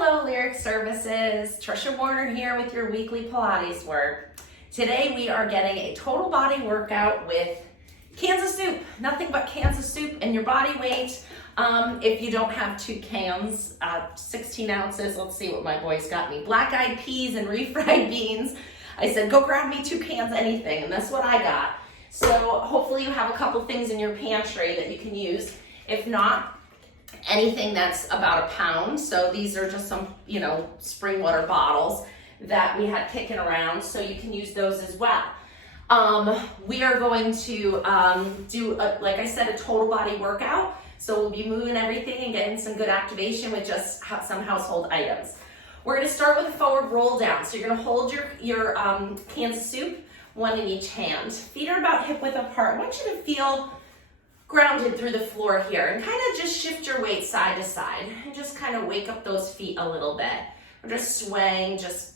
Hello, Lyric Services. Trisha Warner here with your weekly Pilates work. Today we are getting a total body workout with cans of soup. Nothing but cans of soup and your body weight. If you don't have 2 cans, 16 ounces. Let's see what my boys got me. Black-eyed peas and refried beans. I said, go grab me 2 cans, anything, and that's what I got. So hopefully you have a couple things in your pantry that you can use. If not, anything that's about a pound. So these are just some, spring water bottles that we had kicking around, so you can use those as well. We are going to do, like I said, a total body workout. So we'll be moving everything and getting some good activation with just some household items. We're going to start with a forward roll down. So you're going to hold your cans of soup, one in each hand. Feet are about hip width apart. I want you to feel grounded through the floor here and kind of just shift your weight side to side and just kind of wake up those feet a little bit. We're just swaying, just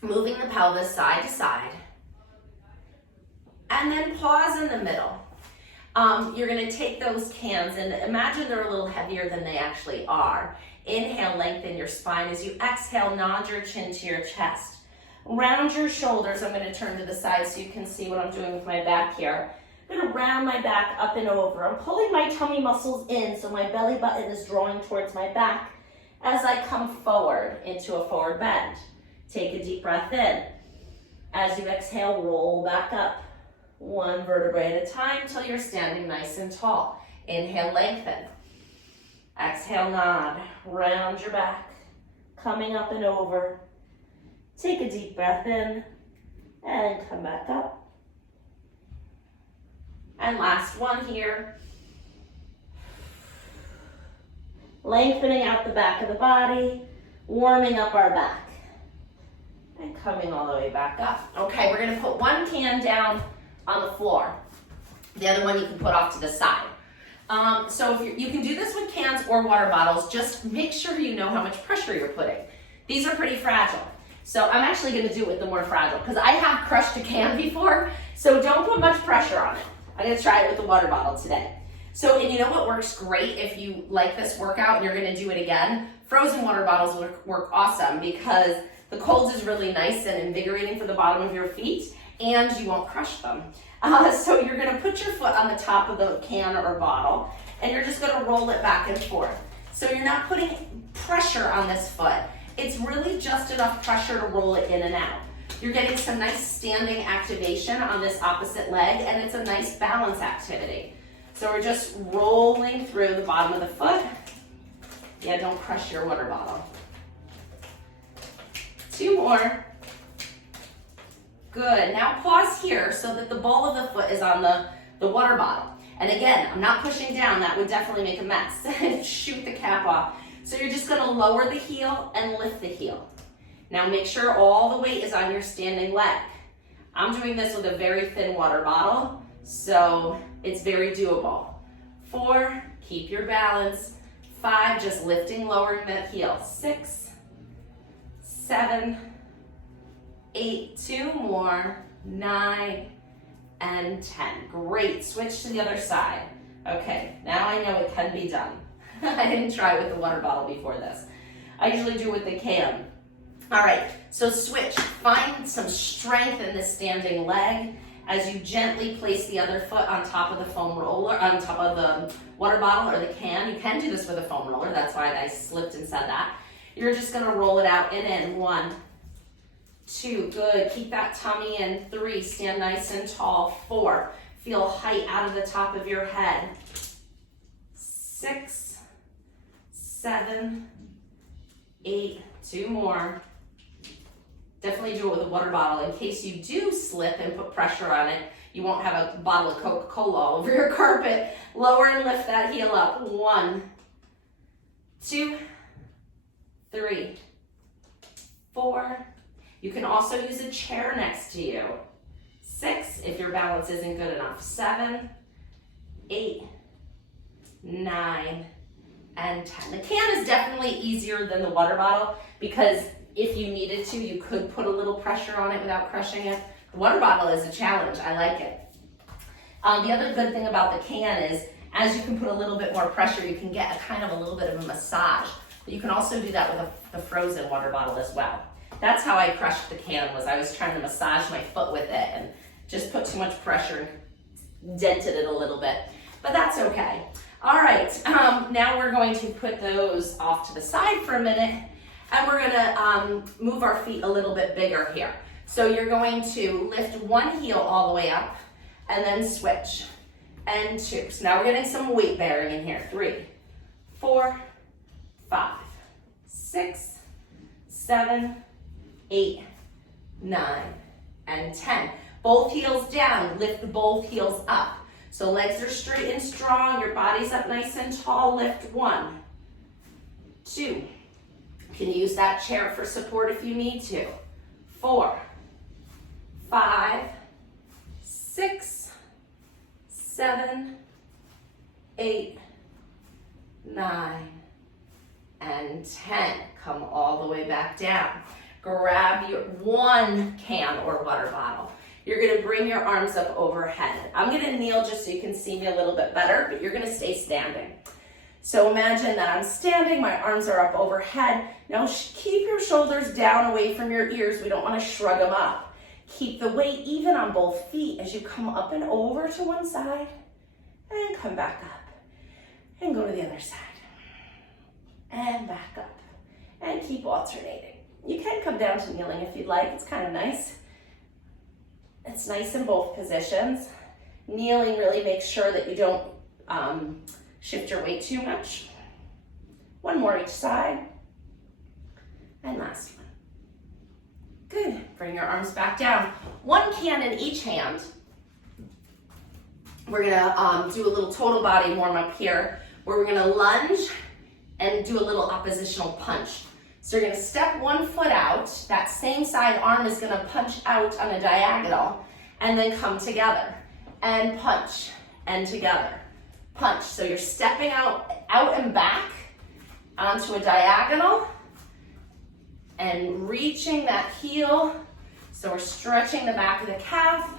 moving the pelvis side to side. And then pause in the middle. You're going to take those cans and imagine they're a little heavier than they actually are. Inhale, lengthen your spine. As you exhale, nod your chin to your chest. Round your shoulders. I'm going to turn to the side so you can see what I'm doing with my back here. I'm going to round my back up and over. I'm pulling my tummy muscles in so my belly button is drawing towards my back as I come forward into a forward bend. Take a deep breath in. As you exhale, roll back up. 1 vertebrae at a time until you're standing nice and tall. Inhale, lengthen. Exhale, nod. Round your back. Coming up and over. Take a deep breath in and come back up. And last one here. Lengthening out the back of the body, warming up our back. And coming all the way back up. Okay, we're gonna put 1 can down on the floor. The other one you can put off to the side. So if you can do this with cans or water bottles, just make sure you know how much pressure you're putting. These are pretty fragile. So I'm actually gonna do it with the more fragile because I have crushed a can before, so don't put much pressure on it. I'm gonna try it with the water bottle today. So, and you know what works great if you like this workout and you're gonna do it again? Frozen water bottles work awesome because the cold is really nice and invigorating for the bottom of your feet and you won't crush them. So you're gonna put your foot on the top of the can or bottle and you're just gonna roll it back and forth. So you're not putting pressure on this foot. It's really just enough pressure to roll it in and out. You're getting some nice standing activation on this opposite leg, and it's a nice balance activity. So we're just rolling through the bottom of the foot. Yeah, don't crush your water bottle. 2 more. Good. Now pause here so that the ball of the foot is on the water bottle. And again, I'm not pushing down. That would definitely make a mess. Shoot the cap off. So you're just going to lower the heel and lift the heel. Now make sure all the weight is on your standing leg. I'm doing this with a very thin water bottle, so it's very doable. 4, keep your balance. 5, just lifting, lowering that heel. 6, 7, 8, 2 more, 9, and 10. Great, switch to the other side. Okay, now I know it can be done. I didn't try with the water bottle before this. I usually do with the can. All right, so switch. Find some strength in this standing leg as you gently place the other foot on top of the foam roller, on top of the water bottle or the can. You can do this with a foam roller. That's why I slipped and said that. You're just gonna roll it out and in. 1, 2, good. Keep that tummy in. 3, stand nice and tall. 4, feel height out of the top of your head. 6, 7, 8, 2 more. Definitely do it with a water bottle in case you do slip and put pressure on it. You won't have a bottle of Coca-Cola all over your carpet. Lower and lift that heel up. 1, 2, 3, 4. You can also use a chair next to you. 6, if your balance isn't good enough. 7, 8, 9, and 10. The can is definitely easier than the water bottle because if you needed to, you could put a little pressure on it without crushing it. The water bottle is a challenge. I like it. The other good thing about the can is as you can put a little bit more pressure, you can get a kind of a little bit of a massage You can also do that with the frozen water bottle as well. That's how I crushed the can, was I was trying to massage my foot with it and just put too much pressure and dented it a little bit, but that's okay. All right, now we're going to put those off to the side for a minute, and we're gonna move our feet a little bit bigger here. So you're going to lift one heel all the way up and then switch, and 2. So now we're getting some weight bearing in here. 3, 4, 5, 6, 7, 8, 9, and 10. Both heels down, lift both heels up. So legs are straight and strong, your body's up nice and tall. Lift 1, 2. You can use that chair for support if you need to. 4, 5, 6, 7, 8, 9, and 10. Come all the way back down. Grab your one can or water bottle. You're gonna bring your arms up overhead. I'm gonna kneel just so you can see me a little bit better, but you're gonna stay standing. So imagine that I'm standing, my arms are up overhead. Now keep your shoulders down away from your ears. We don't wanna shrug them up. Keep the weight even on both feet as you come up and over to one side and come back up and go to the other side and back up and keep alternating. You can come down to kneeling if you'd like. It's kind of nice. It's nice in both positions. Kneeling really makes sure that you don't shift your weight too much. One more each side. And last one. Good. Bring your arms back down. One can in each hand. We're gonna do a little total body warm up here, where we're gonna lunge and do a little oppositional punch. So you're gonna step one foot out, that same side arm is gonna punch out on a diagonal, and then come together, and punch, and together, punch. So you're stepping out and back onto a diagonal, and reaching that heel. So we're stretching the back of the calf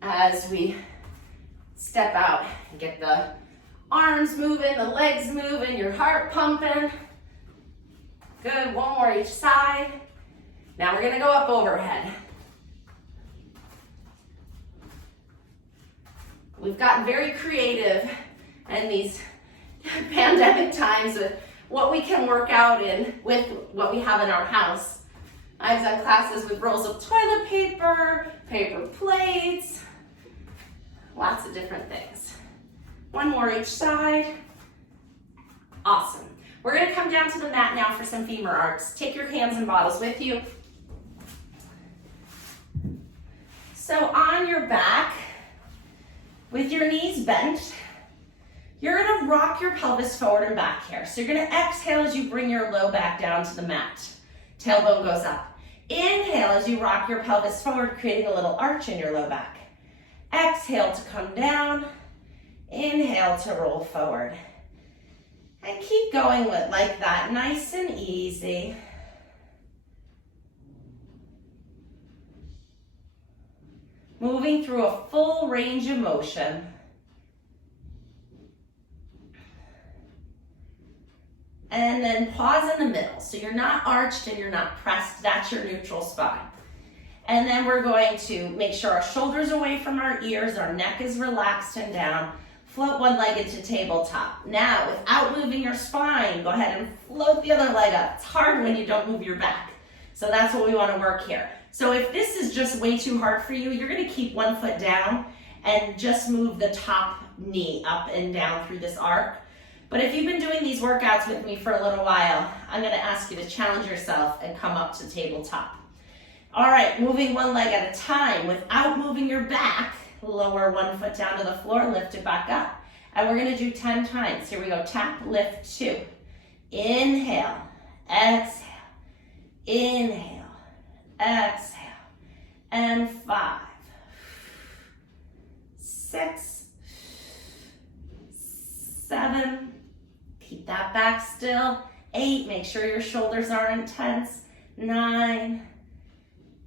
as we step out and get the arms moving, the legs moving, your heart pumping. Good, one more each side. Now we're gonna go up overhead. We've gotten very creative in these pandemic times with what we can work out in with what we have in our house. I've done classes with rolls of toilet paper, paper plates, lots of different things. One more each side. Awesome. We're gonna come down to the mat now for some femur arcs. Take your hands and bottles with you. So on your back, with your knees bent, you're gonna rock your pelvis forward and back here. So you're gonna exhale as you bring your low back down to the mat. Tailbone goes up. Inhale as you rock your pelvis forward, creating a little arch in your low back. Exhale to come down. Inhale to roll forward. And keep going with like that, nice and easy. Moving through a full range of motion. And then pause in the middle. So you're not arched and you're not pressed. That's your neutral spine. And then we're going to make sure our shoulders are away from our ears, our neck is relaxed and down. Float one leg into tabletop. Now, without moving your spine, go ahead and float the other leg up. It's hard when you don't move your back. So that's what we want to work here. So if this is just way too hard for you, you're going to keep one foot down and just move the top knee up and down through this arc. But if you've been doing these workouts with me for a little while, I'm going to ask you to challenge yourself and come up to tabletop. All right, moving one leg at a time without moving your back. Lower one foot down to the floor, lift it back up. And we're gonna do 10 times. Here we go, tap, lift, 2. Inhale, exhale, inhale, exhale. And 5, 6, 7, keep that back still. 8, make sure your shoulders aren't tense. 9,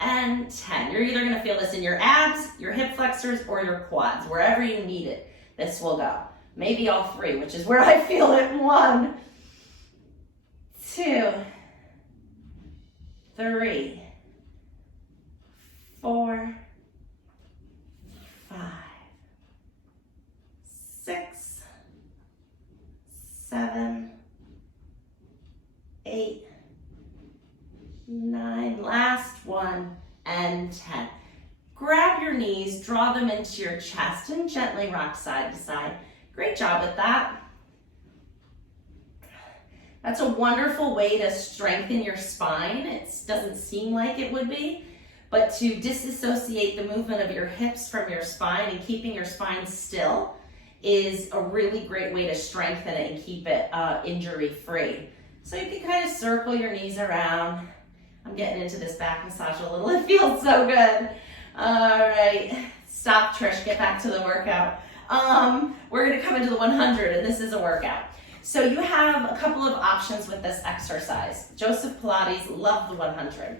and 10. You're either gonna feel this in your abs, your hip flexors, or your quads. Wherever you need it, this will go. Maybe all 3, which is where I feel it. 1, 3, 4, 5, 6, 7, 8, 9, last one, and 10. Grab your knees, draw them into your chest, and gently rock side to side. Great job with that. That's a wonderful way to strengthen your spine. It doesn't seem like it would be, but to disassociate the movement of your hips from your spine and keeping your spine still is a really great way to strengthen it and keep it injury-free. So you can kind of circle your knees around. I'm getting into this back massage a little. It feels so good. All right, stop, Trish, get back to the workout. We're gonna come into the 100, and this is a workout. So you have a couple of options with this exercise. Joseph Pilates loved the 100.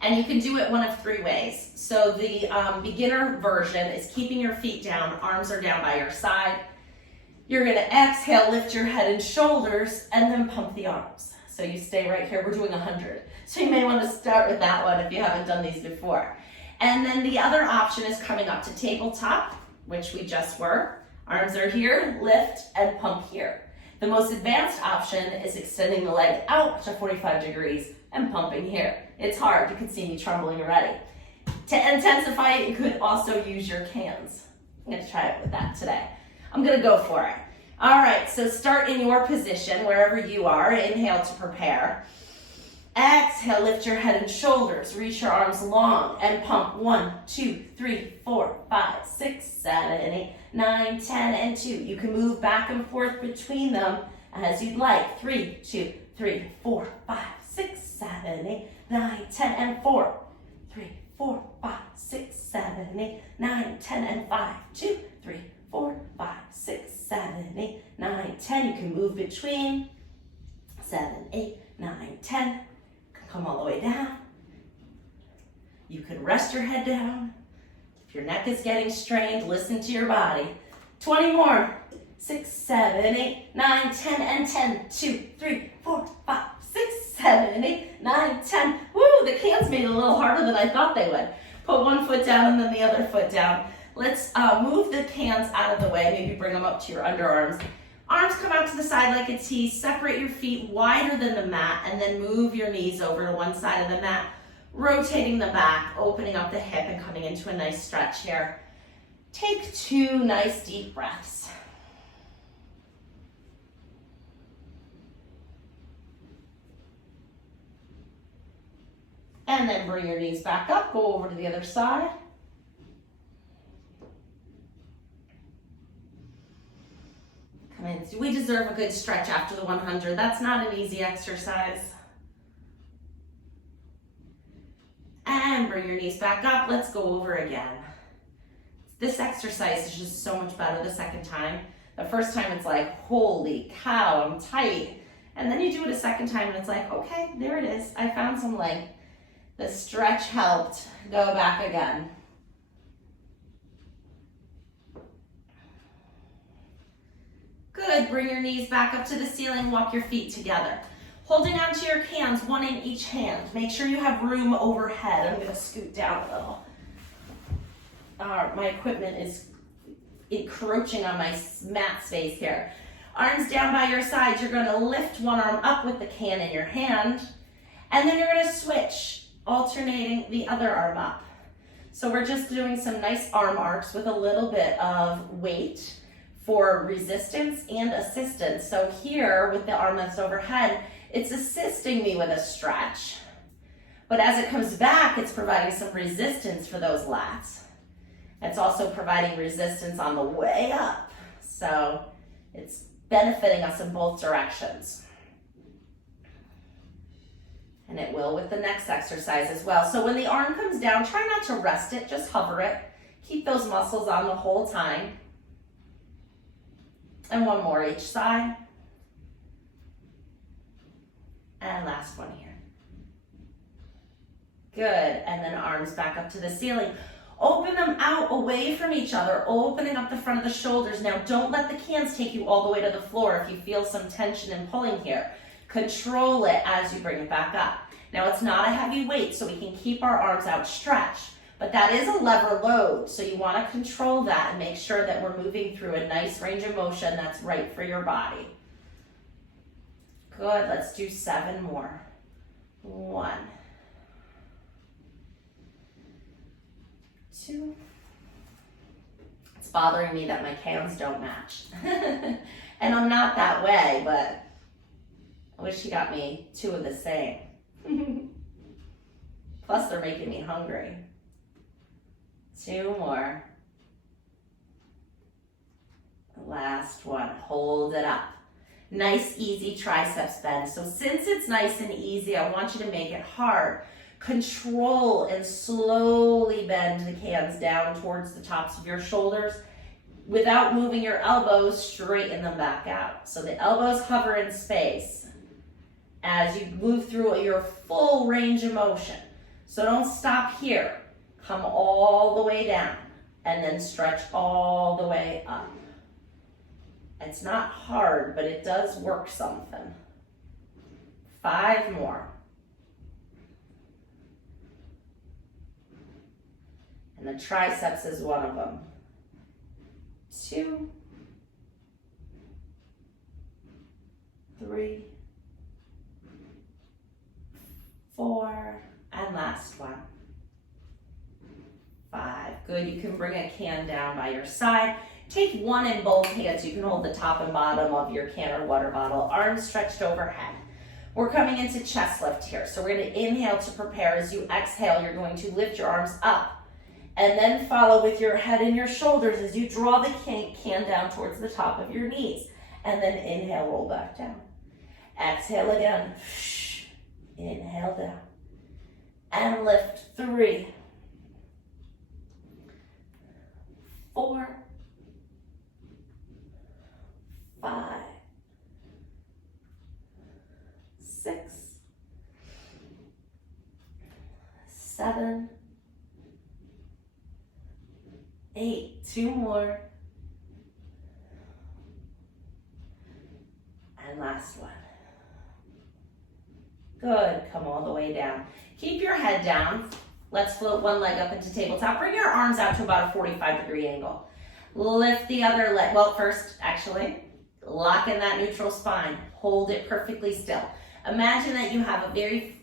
And you can do it one of 3 ways. So the beginner version is keeping your feet down, arms are down by your side. You're gonna exhale, lift your head and shoulders, and then pump the arms. So you stay right here, we're doing 100. So you may wanna start with that one if you haven't done these before. And then the other option is coming up to tabletop, which we just were. Arms are here, lift and pump here. The most advanced option is extending the leg out to 45 degrees and pumping here. It's hard, you can see me trembling already. To intensify it, you could also use your cans. I'm gonna try it with that today. I'm gonna go for it. All right, so start in your position, wherever you are. Inhale to prepare. Exhale, lift your head and shoulders, reach your arms long and pump. 1, 2, 3, 4, 5, 6, 7, 8, 9, 10, and 2. You can move back and forth between them as you'd like. 3, 2, 3, 4, 5, 6, 7, 8, 9, 10, and 4. 3, 4, 5, 6, 7, 8, 9, 10, and 5. 2, 3, 4, 5, 6, 7, 8, 9, 10. You can move between 7, 8, 9, 10. Come all the way down. You could rest your head down. If your neck is getting strained, listen to your body. 20 more. 6, 7, 8, 9, 10, and 10. 2, 3, 4, 5, 6, 7, 8, 9, 10. Woo, the cans made it a little harder than I thought they would. Put one foot down and then the other foot down. Let's move the cans out of the way. Maybe bring them up to your underarms. Arms come out to the side like a T. Separate your feet wider than the mat and then move your knees over to one side of the mat, rotating the back, opening up the hip and coming into a nice stretch here. Take 2 nice deep breaths. And then bring your knees back up, go over to the other side. Come in. We deserve a good stretch after the 100. That's not an easy exercise. And bring your knees back up. Let's go over again. This exercise is just so much better the second time. The first time it's like, holy cow, I'm tight. And then you do it a second time and it's like, okay, there it is. I found some length. The stretch helped. Go back again. Good, bring your knees back up to the ceiling, walk your feet together. Holding onto your cans, one in each hand. Make sure you have room overhead. I'm gonna scoot down a little. My equipment is encroaching on my mat space here. Arms down by your sides. You're gonna lift one arm up with the can in your hand, and then you're gonna switch, alternating the other arm up. So we're just doing some nice arm arcs with a little bit of weight for resistance and assistance. So here with the arm that's overhead, it's assisting me with a stretch. But as it comes back, it's providing some resistance for those lats. It's also providing resistance on the way up. So it's benefiting us in both directions. And it will with the next exercise as well. So when the arm comes down, try not to rest it, just hover it. Keep those muscles on the whole time. And one more each side. And last one here. Good, and then arms back up to the ceiling. Open them out away from each other, opening up the front of the shoulders. Now don't let the cans take you all the way to the floor if you feel some tension and pulling here. Control it as you bring it back up. Now it's not a heavy weight, so we can keep our arms outstretched, but that is a lever load, so you want to control that and make sure that we're moving through a nice range of motion that's right for your body. Good, let's do 7 more. 1, 2. It's bothering me that my cans don't match. And I'm not that way, but I wish you got me 2 of the same. Plus they're making me hungry. 2 more. Last one, hold it up. Nice, easy triceps bend. So since it's nice and easy, I want you to make it hard. Control and slowly bend the cans down towards the tops of your shoulders without moving your elbows, straighten them back out. So the elbows hover in space as you move through your full range of motion. So don't stop here. Come all the way down and then stretch all the way up. It's not hard, but it does work something. 5 more. And the triceps is one of them. 2, 3, 4, and last one. 5. Good, you can bring a can down by your side. Take one in both hands. You can hold the top and bottom of your can or water bottle, arms stretched overhead. We're coming into chest lift here. So we're going to inhale to prepare. As you exhale, you're going to lift your arms up and then follow with your head and your shoulders as you draw the can down towards the top of your knees. And then inhale, roll back down. Exhale again. Inhale down. And lift. 3, 4, 5, 6, 7, 8. 2 more. And last one. Good. Come all the way down. Keep your head down. Let's float one leg up into tabletop. Bring your arms out to about a 45-degree angle. Lift the other leg. Well, first, actually, lock in that neutral spine. Hold it perfectly still. Imagine that you have a very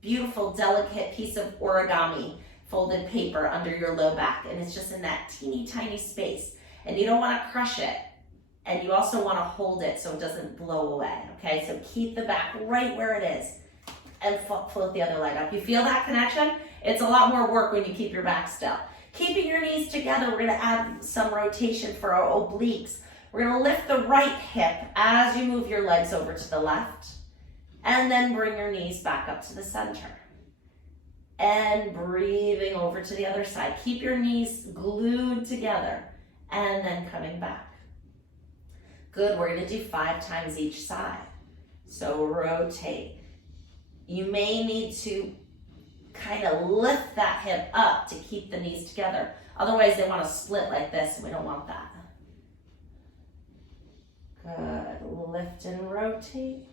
beautiful, delicate piece of origami folded paper under your low back, and it's just in that teeny tiny space. And you don't want to crush it, and you also want to hold it so it doesn't blow away, okay? So keep the back right where it is, and float the other leg up. You feel that connection? It's a lot more work when you keep your back still. Keeping your knees together, we're going to add some rotation for our obliques. We're going to lift the right hip as you move your legs over to the left, and then bring your knees back up to the center. And breathing over to the other side. Keep your knees glued together, and then coming back. Good, we're going to do 5 times each side. So rotate. You may need to kind of lift that hip up to keep the knees together. Otherwise, they want to split like this, and we don't want that. Good. Lift and rotate.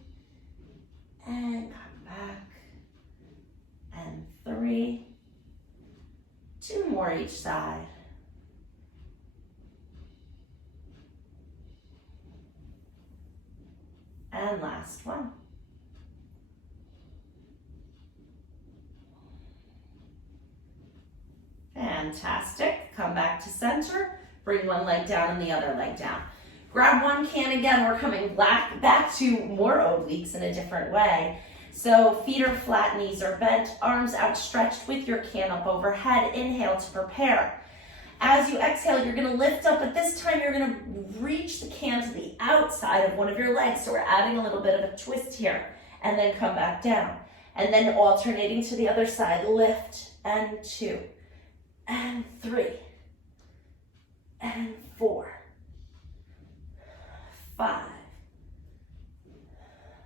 And come back. And 3. 2 more each side. And last one. Fantastic. Come back to center. Bring one leg down and the other leg down. Grab one can again. We're coming back to more obliques in a different way. So feet are flat, knees are bent, arms outstretched with your can up overhead. Inhale to prepare. As you exhale, you're going to lift up, but this time you're going to reach the can to the outside of one of your legs. So we're adding a little bit of a twist here, and then come back down. And then alternating to the other side, lift, and 2, and 3, and 4, 5,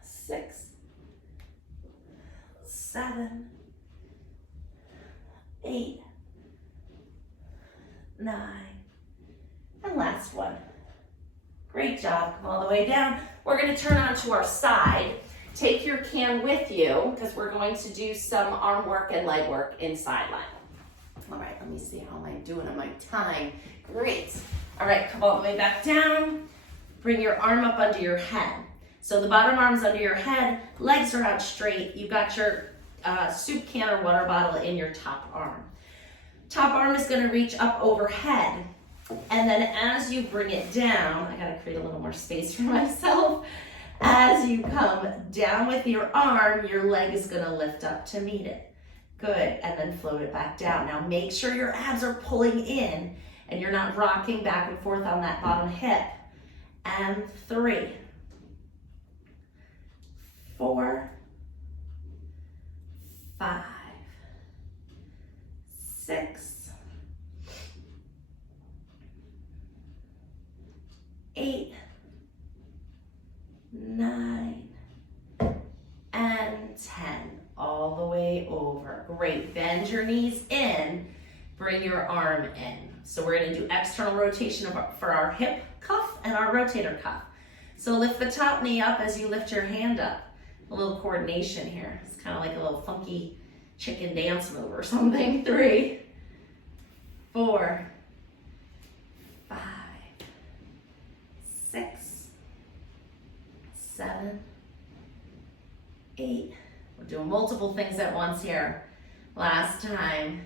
6, 7, 8, 9, and last one. Great job. Come all the way down. We're going to turn onto our side. Take your can with you because we're going to do some arm work and leg work in side line. All right, let me see how am I doing on my time. Great. All right, come all the way back down. Bring your arm up under your head. So the bottom arm's under your head, legs are out straight. You've got your soup can or water bottle in your top arm. Top arm is gonna reach up overhead. And then as you bring it down, I gotta create a little more space for myself. As you come down with your arm, your leg is gonna lift up to meet it. Good, and then float it back down. Now make sure your abs are pulling in and you're not rocking back and forth on that bottom hip. And 3, 4, 5, 6, 8, 9, and 10. All the way over. Great. Bend your knees in. Bring your arm in. So we're going to do external rotation for our hip cuff and our rotator cuff. So lift the top knee up as you lift your hand up. A little coordination here. It's kind of like a little funky chicken dance move or something. 3, 4, 5, 6, 7, 8. We're doing multiple things at once here. Last time.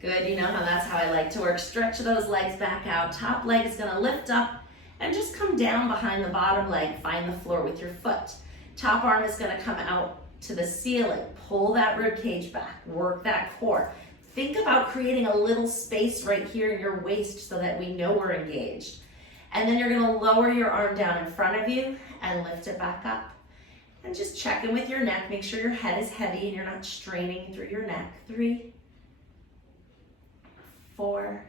Good, you know that's how I like to work. Stretch those legs back out. Top leg is gonna lift up and just come down behind the bottom leg. Find the floor with your foot. Top arm is gonna come out to the ceiling. Pull that rib cage back. Work that core. Think about creating a little space right here in your waist so that we know we're engaged. And then you're gonna lower your arm down in front of you and lift it back up. And just check in with your neck. Make sure your head is heavy and you're not straining through your neck. 3, 4.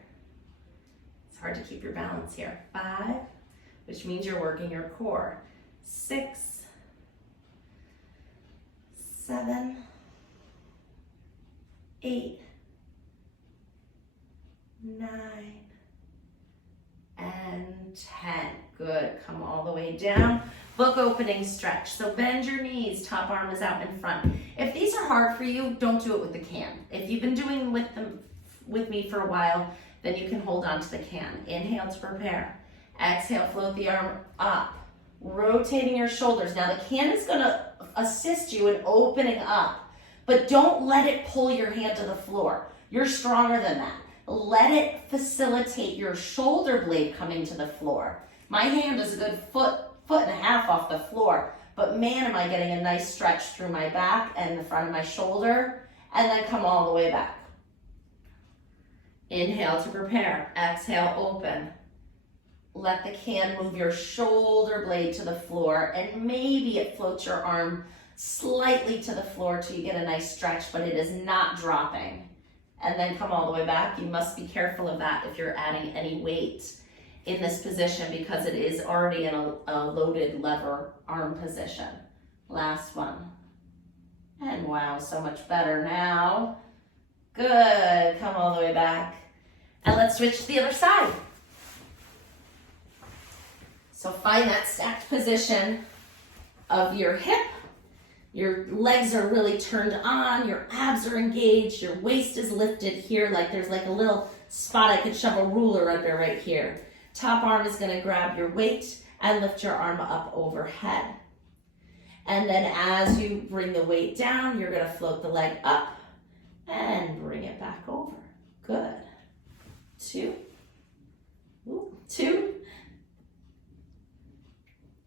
It's hard to keep your balance here. 5, which means you're working your core. 6, 7, 8, 9, and 10. Good. Come all the way down. Book opening stretch. So bend your knees. Top arm is out in front. If these are hard for you, don't do it with the can. If you've been doing with me for a while, then you can hold on to the can. Inhale to prepare. Exhale, float the arm up. Rotating your shoulders. Now the can is going to assist you in opening up, but don't let it pull your hand to the floor. You're stronger than that. Let it facilitate your shoulder blade coming to the floor. My hand is a good foot and a half off the floor, but man, am I getting a nice stretch through my back and the front of my shoulder, and then come all the way back. Inhale to prepare. Exhale, open. Let the can move your shoulder blade to the floor, and maybe it floats your arm slightly to the floor till you get a nice stretch, but it is not dropping. And then come all the way back. You must be careful of that if you're adding any weight in this position because it is already in a loaded lever arm position. Last one. And wow, so much better now. Good. Come all the way back. And let's switch to the other side. So find that stacked position of your hip. Your legs are really turned on, your abs are engaged, your waist is lifted here like there's like a little spot I could shove a ruler under right here. Top arm is gonna grab your weight and lift your arm up overhead. And then as you bring the weight down, you're gonna float the leg up and bring it back over. Good. 2,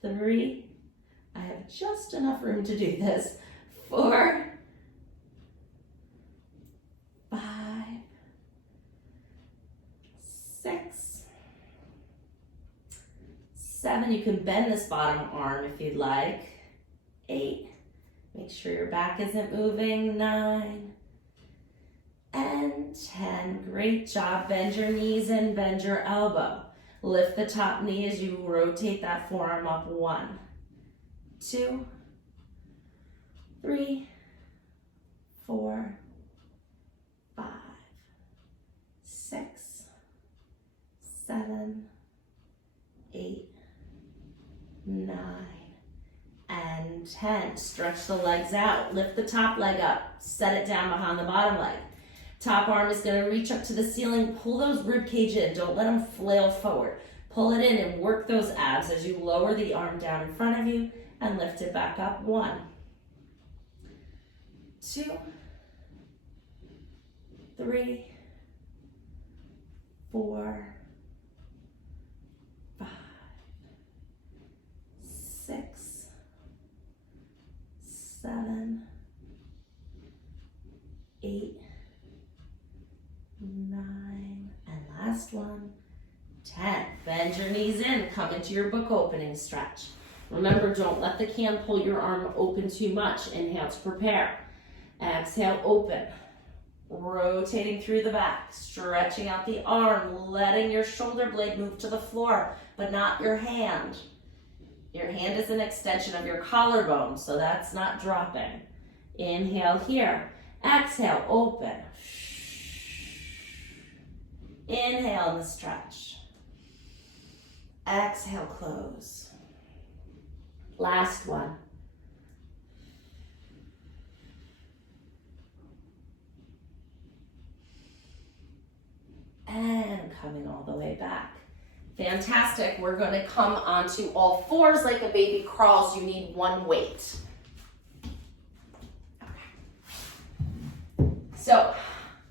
3, I have just enough room to do this. 4, 5, 6, 7. You can bend this bottom arm if you'd like. 8. Make sure your back isn't moving. 9 and 10. Great job. Bend your knees and bend your elbow. Lift the top knee as you rotate that forearm up. 1, 2, 3, 4, 5, 6, 7, 8, 9, and and 10. Stretch the legs out. Lift the top leg up. Set it down behind the bottom leg. Top arm is going to reach up to the ceiling. Pull those rib cage in. Don't let them flail forward. Pull it in and work those abs as you lower the arm down in front of you and lift it back up. 1, 2, 3, 4, 5, 6, 7, 8, 9, and last one, 10. Bend your knees in, come into your book opening stretch. Remember, don't let the can pull your arm open too much. Inhale to prepare. Exhale, open. Rotating through the back, stretching out the arm, letting your shoulder blade move to the floor, but not your hand. Your hand is an extension of your collarbone, so that's not dropping. Inhale here. Exhale, open. Inhale in the stretch. Exhale, close. Last one. And coming all the way back. Fantastic. We're going to come onto all fours like a baby crawls. You need one weight. Okay. So,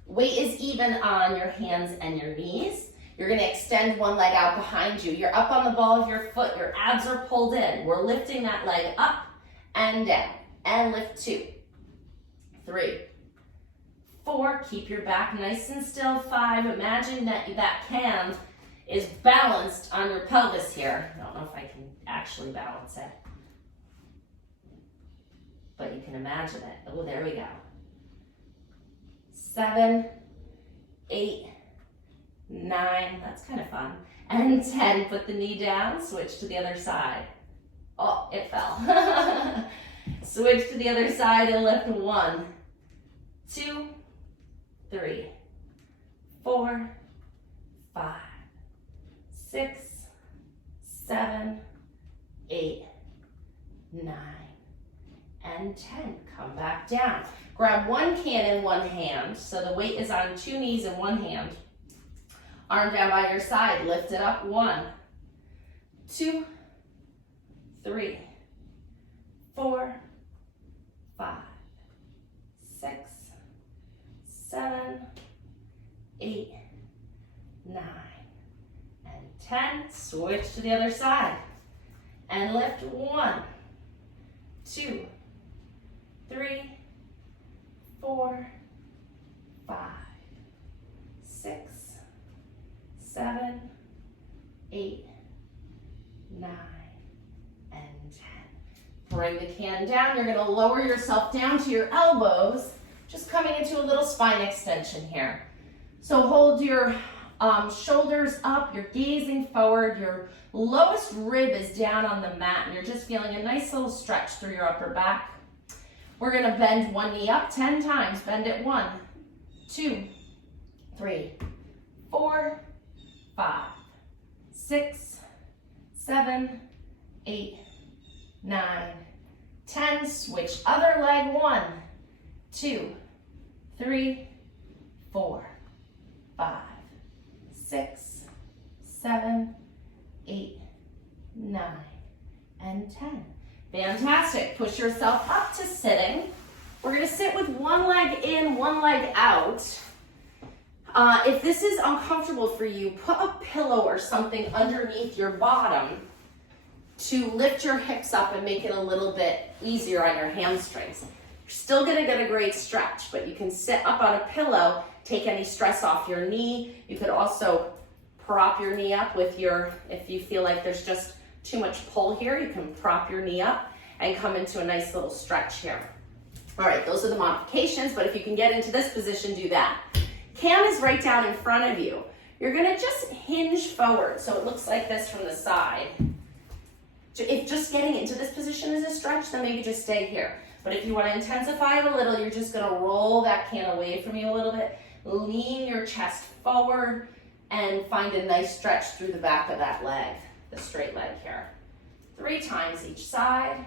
weight is even on your hands and your knees. You're going to extend one leg out behind you. You're up on the ball of your foot. Your abs are pulled in. We're lifting that leg up and down. And lift 2, 3, 4. Keep your back nice and still. 5. Imagine that can is balanced on your pelvis here. I don't know if I can actually balance it, but you can imagine it. Oh, there we go. 7, 8, 9, that's kind of fun. And 10, put the knee down, switch to the other side. Oh, it fell. Switch to the other side and lift 1, 2, 3, 4, 5, 6, 7, 8, 9, and 10. Come back down. Grab one can in one hand, so the weight is on 2 knees in one hand. Arm down by your side, lift it up. 1, 2, 3, 4, 5, 6, 7, 8, 9, and 10. Switch to the other side and lift. 1, 2, 3, 4, 5, 6, 7, 8, 9, and 10. Bring the can down. You're going to lower yourself down to your elbows, just coming into a little spine extension here. So hold your shoulders up, you're gazing forward, your lowest rib is down on the mat, and you're just feeling a nice little stretch through your upper back. We're going to bend one knee up 10 times. Bend it. 1, 2, 3, 4, 5, 6, 7, 8, 9, 10. Switch other leg. 1, 2, 3, 4, 5, 6, 7, 8, 9, and 10. Fantastic. Push yourself up to sitting. We're going to sit with one leg in, one leg out. If this is uncomfortable for you, put a pillow or something underneath your bottom to lift your hips up and make it a little bit easier on your hamstrings. You're still going to get a great stretch, but you can sit up on a pillow, take any stress off your knee. You could also prop your knee up with if you feel like there's just too much pull here, you can prop your knee up and come into a nice little stretch here. All right, those are the modifications, but if you can get into this position, do that. Can is right down in front of you. You're gonna just hinge forward, so it looks like this from the side. If just getting into this position is a stretch, then maybe just stay here. But if you wanna intensify it a little, you're just gonna roll that can away from you a little bit, lean your chest forward, and find a nice stretch through the back of that leg. The straight leg here. 3 times each side.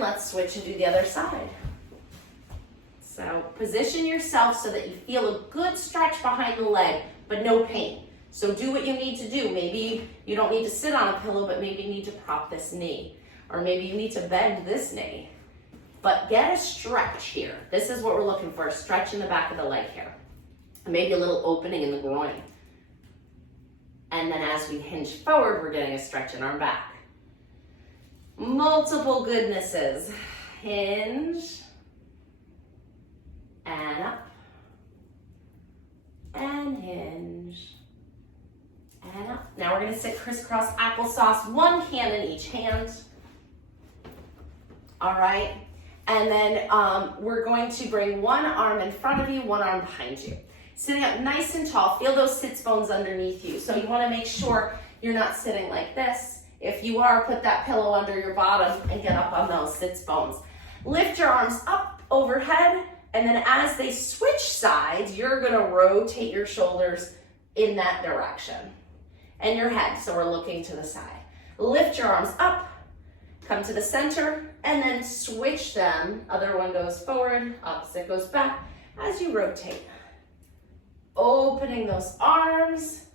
And let's switch and do the other side. So position yourself so that you feel a good stretch behind the leg, but no pain. So do what you need to do. Maybe you don't need to sit on a pillow, but maybe you need to prop this knee. Or maybe you need to bend this knee. But get a stretch here. This is what we're looking for, a stretch in the back of the leg here. And maybe a little opening in the groin. And then as we hinge forward, we're getting a stretch in our back. Multiple goodnesses. Hinge. And up. And hinge. And up. Now we're going to sit crisscross applesauce, one hand in each hand. All right. And then we're going to bring one arm in front of you, one arm behind you. Sitting up nice and tall. Feel those sits bones underneath you. So you want to make sure you're not sitting like this. If you are, put that pillow under your bottom and get up on those sits bones. Lift your arms up overhead. And then as they switch sides, you're going to rotate your shoulders in that direction. And your head, so we're looking to the side. Lift your arms up, come to the center, and then switch them. Other one goes forward, opposite goes back as you rotate. Opening those arms,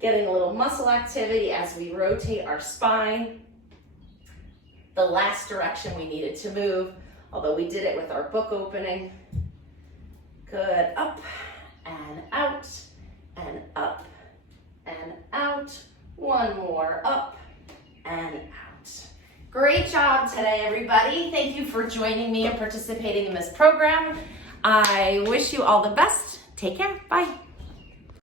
getting a little muscle activity as we rotate our spine. The last direction we needed to move, although we did it with our book opening. Good, up and out and up and out. One more, up and out. Great job today, everybody. Thank you for joining me and participating in this program. I wish you all the best. Take care. Bye.